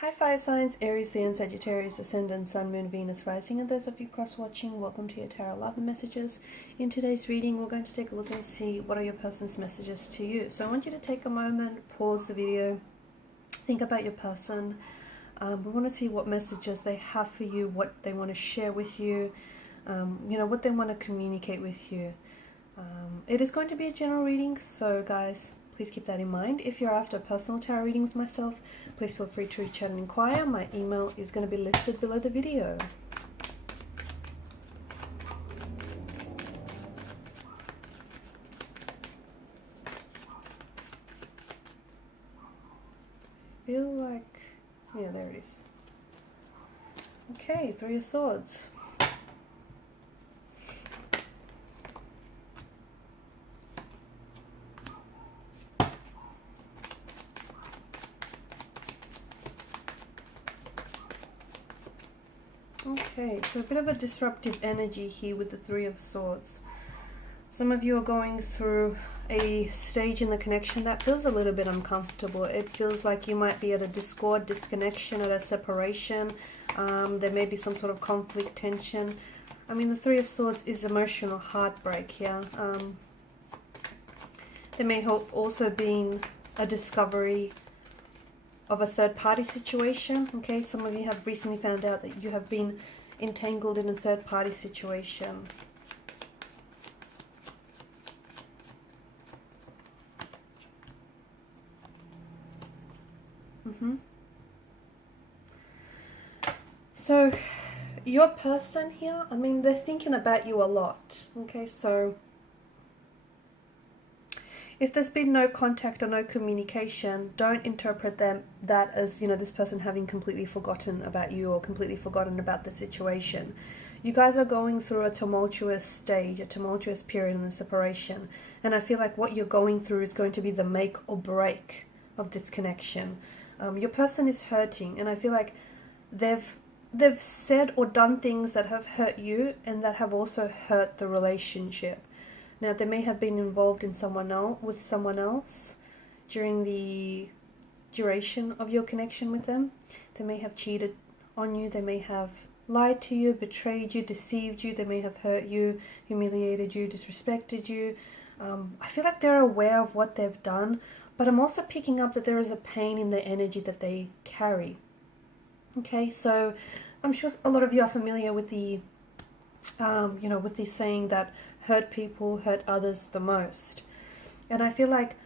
Hi fire signs, Aries, Leo, and Sagittarius, Ascendant, Sun, Moon, Venus, Rising, and those of you cross-watching, welcome to your Tarot Love and Messages. In today's reading, we're going to take a look and see what are your person's messages to you. So I want you to take a moment, pause the video, think about your person. We want to see what messages they have for you, what they want to share with you, what they want to communicate with you. It is going to be a general reading, so guys, please keep that in mind. If you're after a personal tarot reading with myself, please feel free to reach out and inquire. My email is going to be listed below the video. Feel like, yeah, there it is. Okay, Three of Swords. Okay, so a bit of a disruptive energy here with the Three of Swords. Some of you are going through a stage in the connection that feels a little bit uncomfortable. It feels like you might be at a discord, disconnection, at a separation. There may be some sort of conflict, tension. I mean, the Three of Swords is emotional heartbreak here. There may have also been a discovery of a third-party situation. Okay, some of you have recently found out that you have been entangled in a third-party situation. So your person here, I mean, they're thinking about you a lot. Okay, so if there's been no contact or no communication, don't interpret that as, this person having completely forgotten about you or completely forgotten about the situation. You guys are going through a tumultuous stage, a tumultuous period in the separation. And I feel like what you're going through is going to be the make or break of this connection. Your person is hurting, and I feel like they've said or done things that have hurt you and that have also hurt the relationship. Now, they may have been involved in someone else during the duration of your connection with them. They may have cheated on you. They may have lied to you, betrayed you, deceived you. They may have hurt you, humiliated you, disrespected you. I feel like they're aware of what they've done, but I'm also picking up that there is a pain in the energy that they carry. Okay, so I'm sure a lot of you are familiar with the, with the saying that hurt people hurt others the most. And I feel like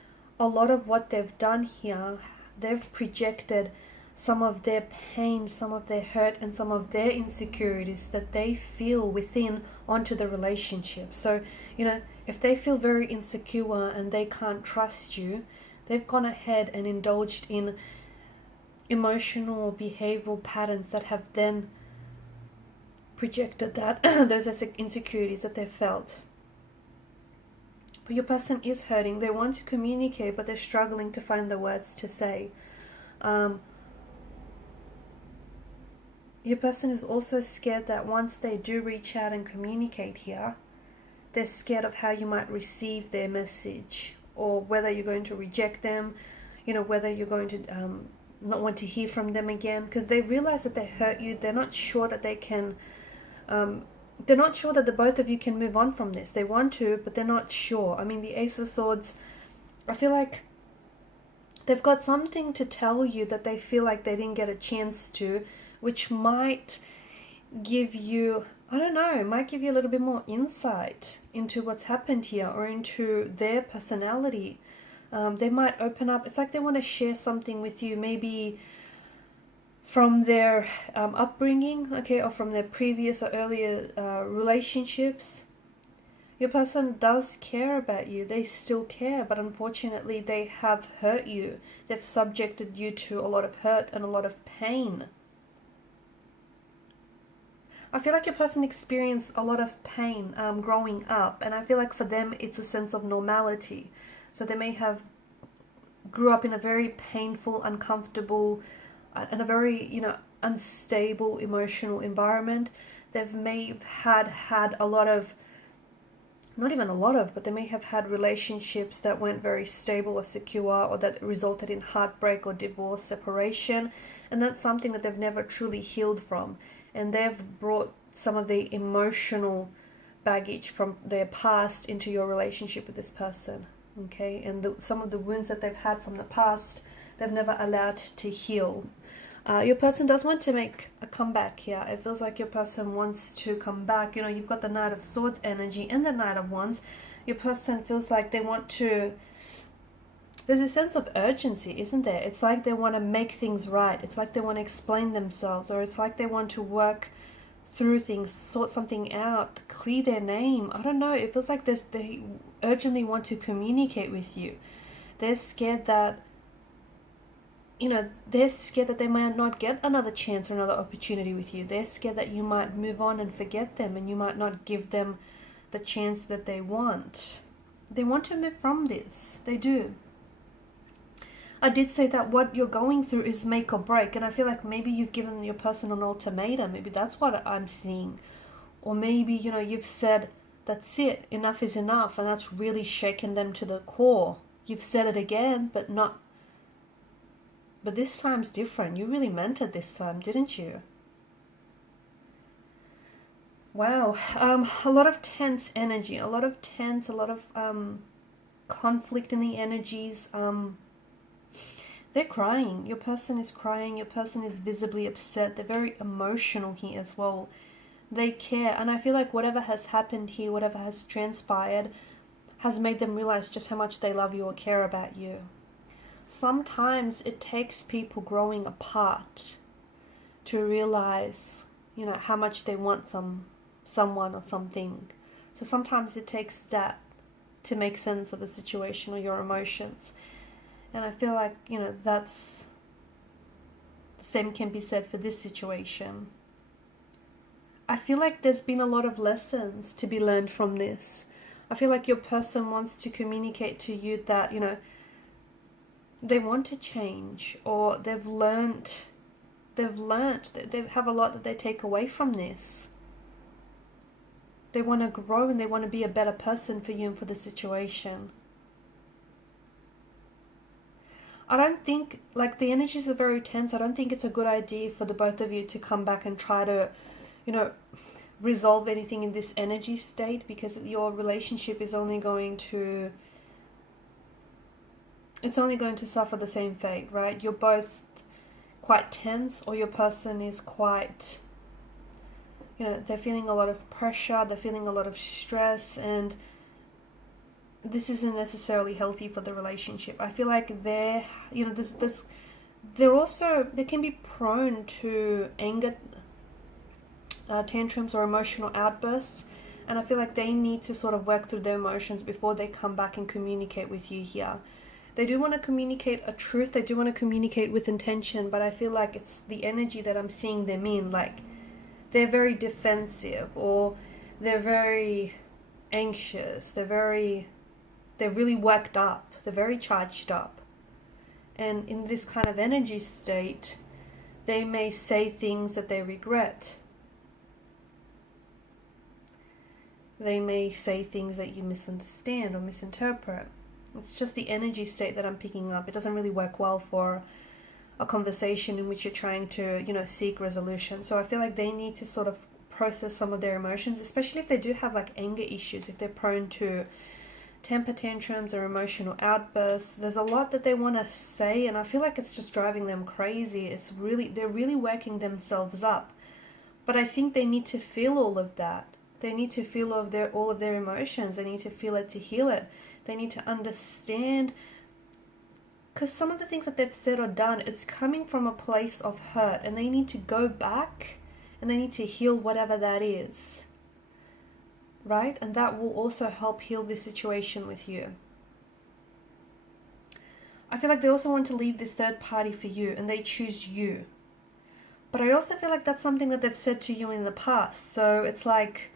a lot of what they've done here, they've projected some of their pain, some of their hurt, and some of their insecurities that they feel within onto the relationship. So, if they feel very insecure and they can't trust you, they've gone ahead and indulged in emotional or behavioral patterns that have then projected that those insecurities that they felt. But your person is hurting. They want to communicate, but they're struggling to find the words to say. Your person is also scared that once they do reach out and communicate here, they're scared of how you might receive their message, or whether you're going to reject them, whether you're going to not want to hear from them again, because they realize that they hurt you. They're not sure that they can they're not sure that the both of you can move on from this. They want to, but they're not sure. I mean, the Ace of Swords, I feel like they've got something to tell you that they feel like they didn't get a chance to, which might give you, I don't know, might give you a little bit more insight into what's happened here, or into their personality. They might open up. It's like they want to share something with you, maybe from their upbringing, okay, or from their previous or earlier relationships. Your person does care about you. They still care, but unfortunately they have hurt you. They've subjected you to a lot of hurt and a lot of pain. I feel like your person experienced a lot of pain growing up, and I feel like for them it's a sense of normality. So they may have grew up in a very painful, uncomfortable, and a very, unstable emotional environment. They may have had a lot of not even a lot of, but they may have had relationships that weren't very stable or secure, or that resulted in heartbreak or divorce, separation, and that's something that they've never truly healed from, and they've brought some of the emotional baggage from their past into your relationship with this person, okay? And some of the wounds that they've had from the past, they've never allowed to heal. Your person does want to make a comeback here. It feels like your person wants to come back. You know, you've got the Knight of Swords energy and the Knight of Wands. Your person feels like they want to... There's a sense of urgency, isn't there? It's like they want to make things right. It's like they want to explain themselves, or it's like they want to work through things, sort something out, clear their name. I don't know. It feels like they urgently want to communicate with you. They're scared that, you know, they're scared that they might not get another chance or another opportunity with you. They're scared that you might move on and forget them, and you might not give them the chance that they want. They want to move from this. They do. I did say that what you're going through is make or break, and I feel like maybe you've given your person an ultimatum. Maybe that's what I'm seeing. Or maybe, you know, you've said, that's it, enough is enough, and that's really shaken them to the core. You've said it again, but this time's different. You really meant it this time, didn't you? Wow. A lot of tense energy, a lot of conflict in the energies. They're crying. Your person is crying. Your person is visibly upset. They're very emotional here as well. They care. And I feel like whatever has happened here, whatever has transpired, has made them realize just how much they love you or care about you. Sometimes it takes people growing apart to realize, you know, how much they want someone or something. So sometimes it takes that to make sense of the situation or your emotions. And I feel like, you know, that's the same can be said for this situation. I feel like there's been a lot of lessons to be learned from this. I feel like your person wants to communicate to you that, you know, they want to change, or they have a lot that they take away from this. They want to grow and they want to be a better person for you and for the situation. I don't think, like, the energies are very tense. I don't think it's a good idea for the both of you to come back and try to, you know, resolve anything in this energy state, because your relationship is only going to, it's only going to suffer the same fate, right? You're both quite tense, or your person is quite, you know, they're feeling a lot of pressure, they're feeling a lot of stress, and this isn't necessarily healthy for the relationship. I feel like they're, you know, they can be prone to anger, tantrums or emotional outbursts, and I feel like they need to sort of work through their emotions before they come back and communicate with you here. They do want to communicate a truth, they do want to communicate with intention, but I feel like it's the energy that I'm seeing them in, like they're very defensive, or they're very anxious, they're really worked up, they're very charged up. And in this kind of energy state, they may say things that they regret. They may say things that you misunderstand or misinterpret. It's just the energy state that I'm picking up. It doesn't really work well for a conversation in which you're trying to, you know, seek resolution. So I feel like they need to sort of process some of their emotions, especially if they do have like anger issues, if they're prone to temper tantrums or emotional outbursts. There's a lot that they want to say, and I feel like it's just driving them crazy. They're really working themselves up. But I think they need to feel all of that. They need to feel all of their emotions. They need to feel it to heal it. They need to understand, because some of the things that they've said or done, it's coming from a place of hurt, and they need to go back and they need to heal whatever that is. Right? And that will also help heal this situation with you. I feel like they also want to leave this third party for you, and they choose you. But I also feel like that's something that they've said to you in the past. So it's like,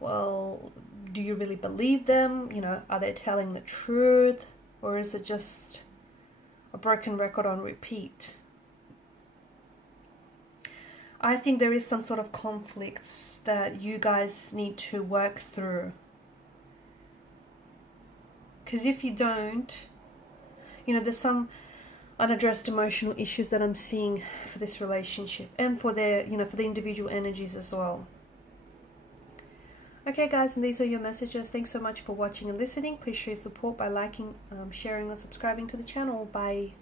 well, do you really believe them? You know, are they telling the truth? Or is it just a broken record on repeat? I think there is some sort of conflicts that you guys need to work through. Because if you don't, you know, there's some unaddressed emotional issues that I'm seeing for this relationship, and for their, you know, for the individual energies as well. Okay guys, and these are your messages. Thanks so much for watching and listening. Please show your support by liking, sharing or subscribing to the channel. Bye.